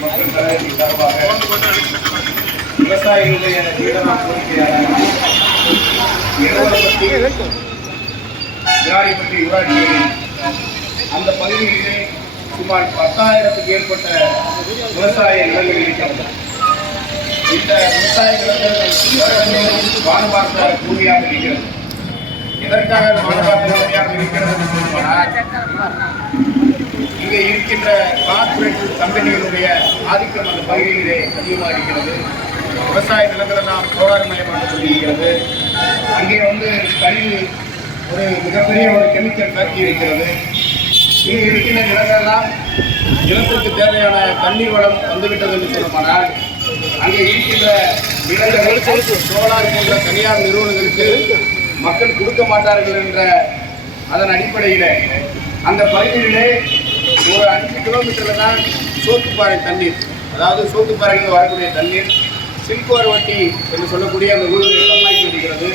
மக்கள் கழகத்தின் சார்பாக விவசாயிகளுடைய தீவிரமான கோரிக்கையான விராடிப்பட்டி ஊராட்சிகளில் அந்த பகுதிகளிலே சுமார் 10,000க்கும் மேற்பட்ட விவசாய நிலங்கள் இருக்கிறது. இந்த விவசாய நிலங்கள் வானபார்த்த பூமியாக இருக்கிறது. எதற்காக வானபார்த்த பூமியாக இருக்கிறது என்று சொல்லுவார், இங்கே இருக்கின்ற கார்ப்பரேட் கம்பெனிகளுடைய ஆதிக்கம் அந்த பகுதியிலே அதிகமாக இருக்கிறது. விவசாய நிலங்கள் எல்லாம் சோலார்மயமாக கொண்டிருக்கிறது. அங்கே கழிவு ஒரு மிகப்பெரிய ஒரு கெமிக்கல் ஃபேக்டரி இருக்கிறது. இங்கே இருக்கின்ற நிலங்களெல்லாம் நிலத்திற்கு தேவையான தண்ணீர் வளம் வந்துவிட்டது என்று சொல்லப்போனால் அங்கே இருக்கின்ற நிலங்கள் சோலார் போன்ற தனியார் நிறுவனங்களுக்கு மக்கள் கொடுக்க மாட்டார்கள் என்ற அதன் அடிப்படையில் அந்த பகுதியிலே ஒரு 5 கிலோமீட்டரில் தான் சோத்துப்பாறை தண்ணீர், அதாவது சோத்துப்பாறையில் வரக்கூடிய தண்ணீர் சில்குவார் வட்டி என்று சொல்லக்கூடிய அந்த ஊரில் கம்மாய் இருக்கிறது.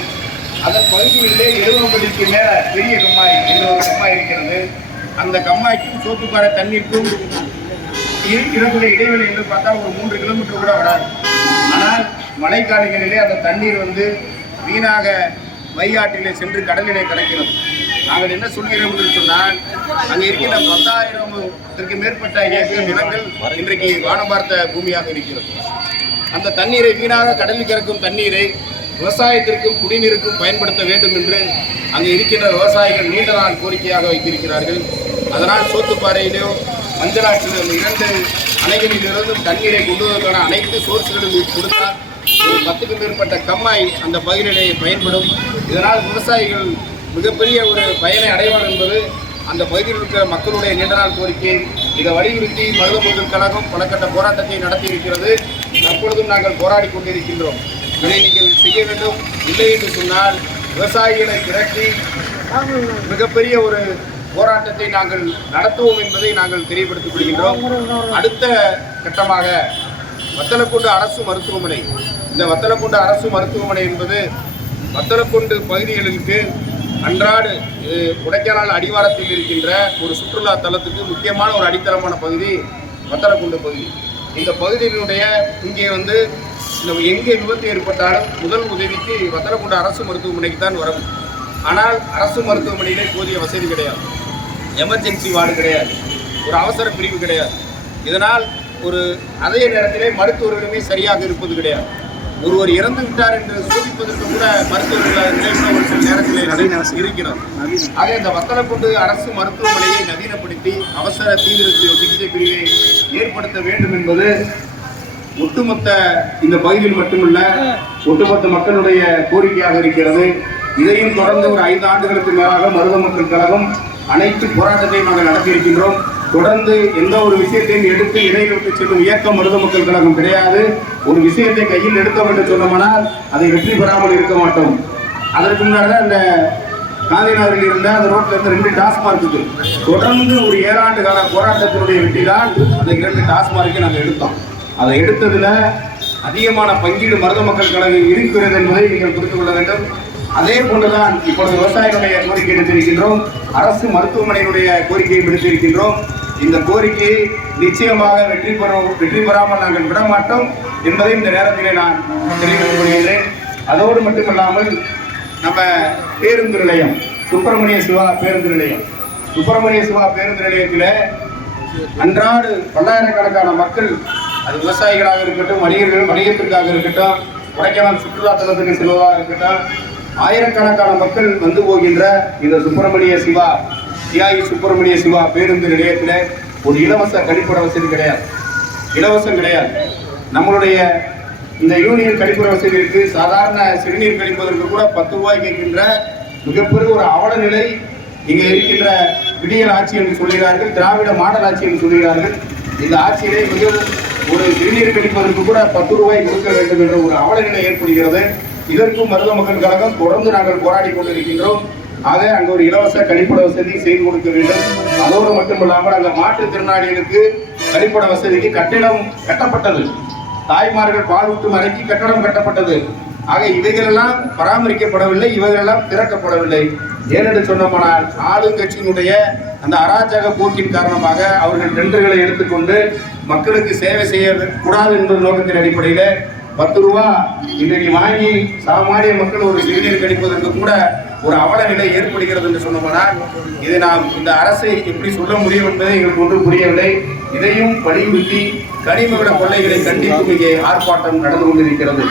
அதன் பகுதிகளிலே 70 அடிக்கு மேலே பெரிய கம்மாய் இன்னொரு கம்மாய் இருக்கிறது. அந்த கம்மாய்க்கும் சோத்துப்பாறை தண்ணீருக்கும் இருக்கக்கூடிய இடைவெளி என்று பார்த்தா ஒரு 3 கிலோமீட்டர் கூட வராது. ஆனால் மழைக்காலங்களிலே அந்த தண்ணீர் வீணாக வைகாட்டிலே சென்று கடலிலே கிடைக்கிறது. நாங்கள் என்ன சொல்கிறோம் என்று சொன்னால், அங்கே இருக்கின்ற 10,000க்கு மேற்பட்ட ஏக்கர் நிலங்கள் இன்றைக்கு வானபார்த்த பூமியாக இருக்கிறது. அந்த தண்ணீரை வீணாக கடலில் கறக்கும் தண்ணீரை விவசாயத்திற்கும் குடிநீருக்கும் பயன்படுத்த வேண்டும் என்று அங்கே இருக்கின்ற விவசாயிகள் நீண்ட நாள் கோரிக்கையாக வைத்திருக்கிறார்கள். அதனால் சோத்துப்பாறையிலோ மஞ்சளாற்றில் அந்த 2 அணைகளிலிருந்தும் தண்ணீரை கொண்டு வருவதற்கான அனைத்து சோர்ஸ்களும் கொடுத்தால் ஒரு 10க்கும் மேற்பட்ட கம்மாய் அந்த பகுதியிலே பயன்படும். இதனால் விவசாயிகள் மிகப்பெரிய ஒரு பயனை அடைவார் என்பது அந்த பகுதியில் இருக்கிற மக்களுடைய நீண்ட நாள் கோரிக்கை. இதை வலியுறுத்தி மருத மக்கள் கழகம் பலகட்ட போராட்டத்தை நடத்தி இருக்கிறது. தற்பொழுதும் நாங்கள் போராடி கொண்டிருக்கின்றோம். இதை நீங்கள் செய்ய வேண்டும். இல்லை என்று சொன்னால் விவசாயிகளை திரட்டி மிகப்பெரிய ஒரு போராட்டத்தை நாங்கள் நடத்துவோம் என்பதை நாங்கள் தெரியப்படுத்திக் கொள்கின்றோம். அடுத்த கட்டமாக வத்தலக்குண்டு அரசு மருத்துவமனை, இந்த வத்தலக்குண்டு அரசு மருத்துவமனை என்பது வத்தலக்குண்டு பகுதிகளுக்கு அன்றாடு கொடைக்கானல் அடிவாரத்தில் இருக்கின்ற ஒரு சுற்றுலா தலத்துக்கு முக்கியமான ஒரு அடித்தளமான பகுதி வத்தலக்குண்டு பகுதி. இந்த பகுதியினுடைய இங்கே எங்கே விபத்து ஏற்பட்டாலும் முதல் உதவிக்கு வத்தலக்குண்டு அரசு மருத்துவமனைக்கு தான் வரும். ஆனால் அரசு மருத்துவமனையிலே போதிய வசதி கிடையாது, எமர்ஜென்சி வார்டு கிடையாது, ஒரு அவசர பிரிவு கிடையாது. இதனால் அதே நேரத்திலே மருத்துவர்களுமே சரியாக இருப்பது கிடையாது. ஒருவர் இறந்து விட்டார் என்று சோதிப்பதற்கு கூட மருத்துவர்கள் ஒரு சில நேரத்தில் இருக்கிறார். ஆக இந்த வத்தலக்குண்டு அரசு மருத்துவமனையை நவீனப்படுத்தி அவசர தீவிர சிகிச்சை பிரிவை ஏற்படுத்த வேண்டும் என்பது ஒட்டுமொத்த இந்த பகுதியில் மட்டுமல்ல ஒட்டுமொத்த மக்களுடைய கோரிக்கையாக இருக்கிறது. இதையும் தொடர்ந்து ஒரு 5 ஆண்டுகளுக்கு மேலாக மருத மக்கள் கழகம் அனைத்து போராட்டத்தையும் நாங்கள் நடத்தியிருக்கின்றோம். தொடர்ந்து எந்த ஒரு விஷயத்தையும் எடுத்து இடையிலிட்டு செல்லும் இயக்கம் மருத மக்கள் கழகம் கிடையாது. ஒரு விஷயத்தை கையில் எடுத்தோம் என்று சொன்னோம்னால் அதை வெற்றி பெறாமல் இருக்க மாட்டோம். அதற்கு முன்னாடி அந்த காந்தி நகரில் இருந்த அந்த ரோட்டில் இருந்த 2 டாஸ்மார்க்கு தொடர்ந்து ஒரு 7 ஆண்டு கால போராட்டத்தினுடைய வெற்றி தான் அந்த 2 டாஸ்மார்க்கை நாங்கள் எடுத்தோம். அதை எடுத்ததில் அதிகமான பங்கீடு மருத மக்கள் கழகம் இருக்கிறது என்பதை நீங்கள் புரிந்து கொள்ள வேண்டும். அதே போன்றுதான் இப்பொழுது விவசாயிகளுடைய கோரிக்கை எடுத்திருக்கின்றோம், அரசு மருத்துவமனையினுடைய கோரிக்கையை எடுத்திருக்கின்றோம். இந்த கோரிக்கையை நிச்சயமாக வெற்றி பெறாமல் நாங்கள் விடமாட்டோம் என்பதை இந்த நேரத்திலே நான் தெரிவித்துக் கொள்கிறேன். அதோடு மட்டுமல்லாமல் நம்ம பேருந்து நிலையம் சுப்பிரமணிய சிவா பேருந்து நிலையத்தில் அன்றாடு பல்லாயிரக்கணக்கான மக்கள், அது விவசாயிகளாக இருக்கட்டும், வணிகத்திற்காக இருக்கட்டும், கொடைக்கானல் சுற்றுலா தலத்துக்கு செல்வதாக இருக்கட்டும், ஆயிரக்கணக்கான மக்கள் வந்து போகின்ற இந்த தியாகி சுப்பிரமணிய சிவா பேருந்து நிலையத்தில் ஒரு இலவச கழிப்பிட வசதி கிடையாது, இலவசம் கிடையாது. நம்மளுடைய இந்த யூனியன் கழிப்பிட வசதி இருக்கு. சாதாரண சிறுநீர் கழிப்பதற்கு கூட 10 ரூபாய் கேட்கின்ற மிகப்பெரிய ஒரு அவல நிலை இங்கே இருக்கின்ற விடியல் ஆட்சி என்று சொல்கிறார்கள், திராவிட மாடல் ஆட்சி என்று சொல்கிறார்கள். இந்த ஆட்சியிலே மிகவும் ஒரு சிறுநீர் கழிப்பதற்கு கூட 10 ரூபாய் கொடுக்க வேண்டும் என்ற ஒரு அவல நிலை ஏற்படுகிறது. இதற்கும் மருத மக்கள் கழகம் தொடர்ந்து நாங்கள் போராடி கொண்டிருக்கின்றோம். ஆக அங்கு ஒரு இலவச கழிப்பிட வசதி செய்து கொடுக்க வேண்டும். அதோடு மட்டுமல்லாமல் அந்த மாற்றுத்திறனாளிகளுக்கு கழிப்பிட வசதிக்கு கட்டிடம் கட்டப்பட்டது, தாய்மார்கள் பால் ஊட்டும் அறைக்கு கட்டடம் கட்டப்பட்டது. ஆக இவைகளெல்லாம் பராமரிக்கப்படவில்லை, இவைகளெல்லாம் திறக்கப்படவில்லை. ஏனென்று சொன்னோமானால் ஆளுங்கட்சியினுடைய அந்த அராஜக போக்கின் காரணமாக அவர்கள் டெண்டர்களை எடுத்துக்கொண்டு மக்களுக்கு சேவை செய்யக்கூடாது என்ற நோக்கத்தின் அடிப்படையில் 10 ரூபா இன்றைக்கு வாங்கி சாமானிய மக்கள் ஒரு சிறுநீர் கழிப்பதற்கு கூட ஒரு அவல நிலை ஏற்படுகிறது என்று சொன்னோம்னால் இதை நாம் இந்த அரசை எப்படி சொல்ல முடியும் என்பதை எங்களுக்கு ஒன்றும் புரியவில்லை. இதையும் வலியுறுத்தி கனிமவள கொள்ளைகளை கண்டித்தும் இங்கே ஆர்ப்பாட்டம் நடந்து கொண்டிருக்கிறது.